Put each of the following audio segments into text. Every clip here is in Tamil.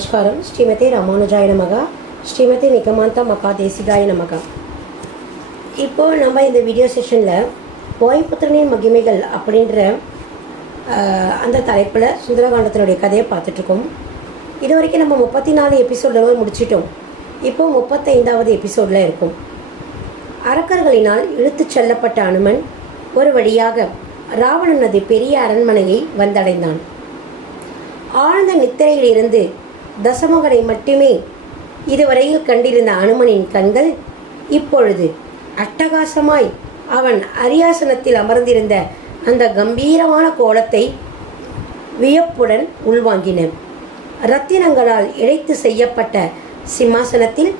நமஸ்காரம். ஸ்ரீமதி ராமானுஜாய நமகா, ஸ்ரீமதி நிகமாந்த மகாதேசிகாய நமகா. இப்போது நம்ம இந்த வீடியோ செஷனில் வாயுபுத்திரனின் மகிமைகள் அப்படின்ற அந்த தலைப்பில் சுந்தரகாண்டத்தினுடைய கதையை பார்த்துட்ருக்கோம். இது வரைக்கும் நம்ம 34 எபிசோடில் முடிச்சிட்டோம். இப்போது 35வது எபிசோடில் இருக்கும். அரக்கர்களினால் இழுத்துச் செல்லப்பட்ட அனுமன் ஒரு வழியாக ராவணனது பெரிய அரண்மனையை வந்தடைந்தான். ஆழ்ந்த நித்திரையிலிருந்து தசமுகனை மட்டுமே இதுவரையில் கண்டிருந்த அனுமனின் கண்கள் இப்பொழுது அட்டகாசமாய் அவன் அரியாசனத்தில் அமர்ந்திருந்த அந்த கம்பீரமான கோலத்தை வியப்புடன் உள்வாங்கின. இரத்தினங்களால் இழைத்து செய்யப்பட்ட சிம்மாசனத்தில்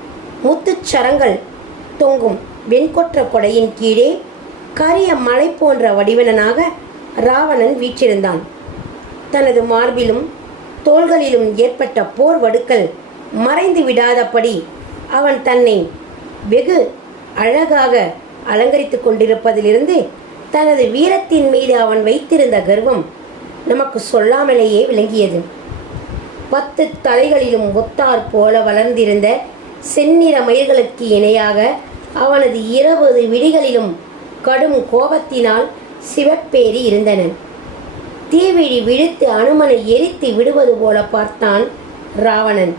முத்துச்சரங்கள் தொங்கும் வெண்கொற்ற கொடையின் கீழே கரிய மலை போன்ற வடிவனாக ராவணன் வீற்றிருந்தான். தனது மார்பிலும் தோள்களிலும் ஏற்பட்ட போர் வடுக்கள் மறைந்து விடாதபடி அவன் தன்னை வெகு அழகாக அலங்கரித்து கொண்டிருப்பதிலிருந்து தனது வீரத்தின் மீது அவன் வைத்திருந்த கர்வம் நமக்கு சொல்லாமலேயே விளங்கியது. 10 தலைகளிலும் ஒத்தார் போல வளர்ந்திருந்த செந்நிற மயிர்களுக்கு இணையாக அவனது 20 விழிகளிலும் கடும் கோபத்தினால் சிவப்பேறி இருந்தன. தீவிழி விழுத்து அனுமனை எரித்து விடுவது போல பார்த்தான் ராவணன்.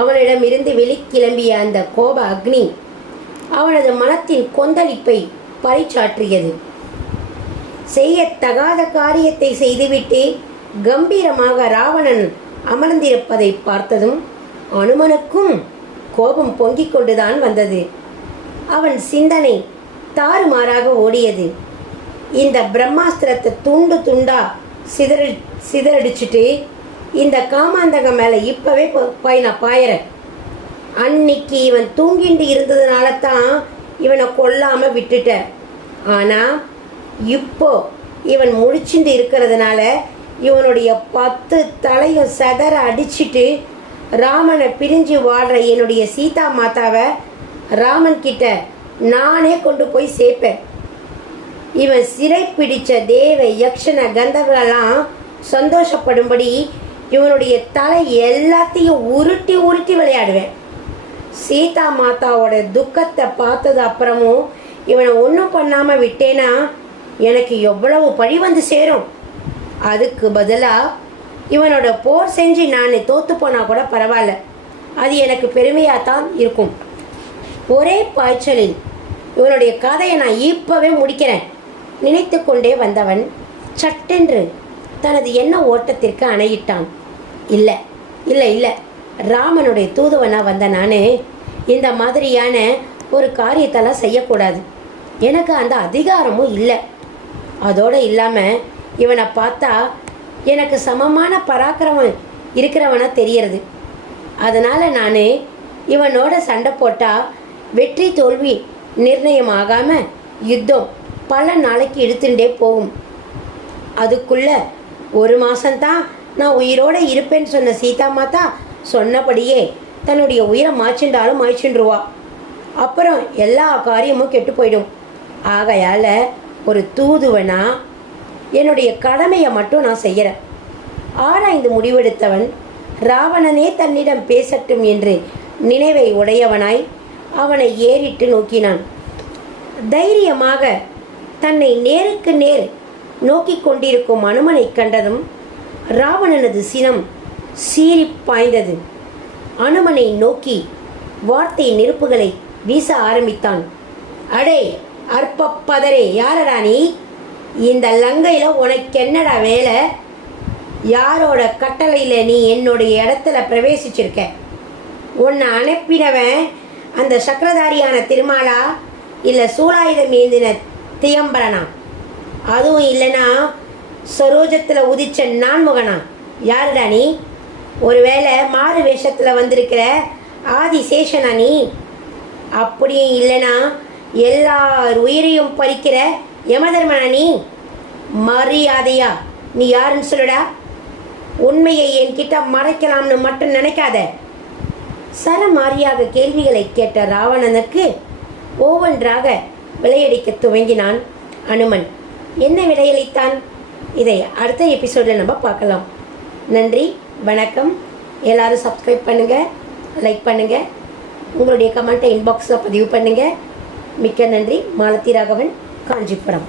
அவனிடமிருந்து வெளிக்கிளம்பிய அந்த கோப அக்னி அவனது மனத்தின் கொந்தளிப்பை பறைசாற்றியது. செய்யத்தகாத காரியத்தை செய்துவிட்டு கம்பீரமாக ராவணன் அமர்ந்திருப்பதை பார்த்ததும் அனுமனுக்கும் கோபம் பொங்கிக் கொண்டுதான் வந்தது. அவன் சிந்தனை தாறுமாறாக ஓடியது. இந்த பிரம்மாஸ்திரத்தை துண்டு துண்டா சிதறடிச்சுட்டு இந்த காமாந்தகம் மேலே இப்போவே நான் பாயிறேன். அன்னைக்கு இவன் தூங்கிண்டு இருந்ததுனால தான் இவனை கொல்லாமல் விட்டுட்டேன். ஆனால் இப்போ இவன் முடிச்சுட்டு இருக்கிறதுனால இவனுடைய 10 தலையும் செதற அடிச்சுட்டு ராமனை பிரிஞ்சு வாழ்கிற என்னுடைய சீதா மாதாவை ராமன் கிட்ட நானே கொண்டு போய் சேர்ப்பேன். இவன் சிறை பிடித்த தேவ யக்ஷண கந்தர்களெல்லாம் சந்தோஷப்படும்படி இவனுடைய தலை எல்லாத்தையும் உருட்டி உருட்டி விளையாடுவேன். சீதா மாதாவோட துக்கத்தை பார்த்தது அப்புறமும் இவனை ஒன்றும் பண்ணாமல் விட்டேன்னா எனக்கு எவ்வளவு பழி வந்து சேரும். அதுக்கு பதிலாக இவனோட போர் செஞ்சு நான் தோற்று போனால் கூட பரவாயில்ல, அது எனக்கு பெருமையாக தான் இருக்கும். ஒரே பாய்ச்சலில் இவனுடைய கதையை நான் இப்போவே முடிக்கிறேன் நினைத்து கொண்டே வந்தவன் சட்டென்று தனது எண்ண ஓட்டத்திற்கு அணையிட்டான். இல்லை இல்லை இல்லை, ராமனுடைய தூதுவனாக வந்த நான் இந்த மாதிரியான ஒரு காரியத்தெல்லாம் செய்யக்கூடாது. எனக்கு அந்த அதிகாரமும் இல்லை. அதோடு இல்லாமல் இவனை பார்த்தா எனக்கு சமமான பராக்கிரமம் இருக்கிறவனா தெரியறது. அதனால் நான் இவனோட சண்டை போட்டால் வெற்றி தோல்வி நிர்ணயம் ஆகாமல் யுத்தம் பல நாளைக்கு எடுத்துட்டே போகும். அதுக்குள்ளே 1 மாதம்தான் நான் உயிரோடு இருப்பேன்னு சொன்ன சீதா மாதா சொன்னபடியே தன்னுடைய உயிரை மாய்ச்சின்றாலும் மாய்ச்சின்றுவா. அப்புறம் எல்லா காரியமும் கெட்டு போயிடும். ஆகையால் ஒரு தூதுவனா என்னுடைய கடமையை மட்டும் நான் செய்கிறேன். ஆராய்ந்து முடிவெடுத்தவன் ராவணனே தன்னிடம் பேசட்டும் என்று நினைவை உடையவனாய் அவனை ஏறிட்டு நோக்கினான். தைரியமாக தன்னை நேருக்கு நேர் நோக்கி கொண்டிருக்கும் அனுமனை கண்டதும் ராவணனது சினம் சீறி பாய்ந்தது. அனுமனை நோக்கி வார்த்தை நெருப்புகளை வீச ஆரம்பித்தான். அடே அற்பப்பதரே, யாரடா நீ? இந்த லங்கையில் உனக்கு என்னடா வேலை? யாரோட கட்டளையில் நீ என்னுடைய இடத்துல பிரவேசிச்சிருக்க? உன்னை அனுப்பினவன் அந்த சக்கரதாரியான திருமாலா, இல்லை சூலாயுதம் ஏந்தின தியம்பரனா? அதுவும் இல்லைனா சரோஜத்தில் உதிச்ச நான்முகனா? யாருடா நீ? ஒருவேளை மாறு வேஷத்தில் வந்திருக்கிற ஆதிசேஷனா நீ? அப்படியும் இல்லைனா எல்லார் உயிரையும் பறிக்கிற யமதர்மனா நீ? மரியாதையா நீ யாருன்னு சொல்லுடா. உண்மையை என்கிட்ட மறைக்கலாம்னு மட்டும் நினைக்காத. சரமாரியாக கேள்விகளை கேட்ட ராவணனுக்கு ஒவ்வொன்றாக விளையடிக்க துவங்கினான் அனுமன். என்ன விளையளித்தான்? இதை அடுத்த எபிசோடில் நம்ம பார்க்கலாம். நன்றி, வணக்கம். எல்லோரும் சப்ஸ்கிரைப் பண்ணுங்கள், லைக் பண்ணுங்கள், உங்களுடைய கமெண்ட்டை இன்பாக்ஸில் பதிவு பண்ணுங்கள். மிக்க நன்றி. மாலதி ராகவன், காஞ்சிபுரம்.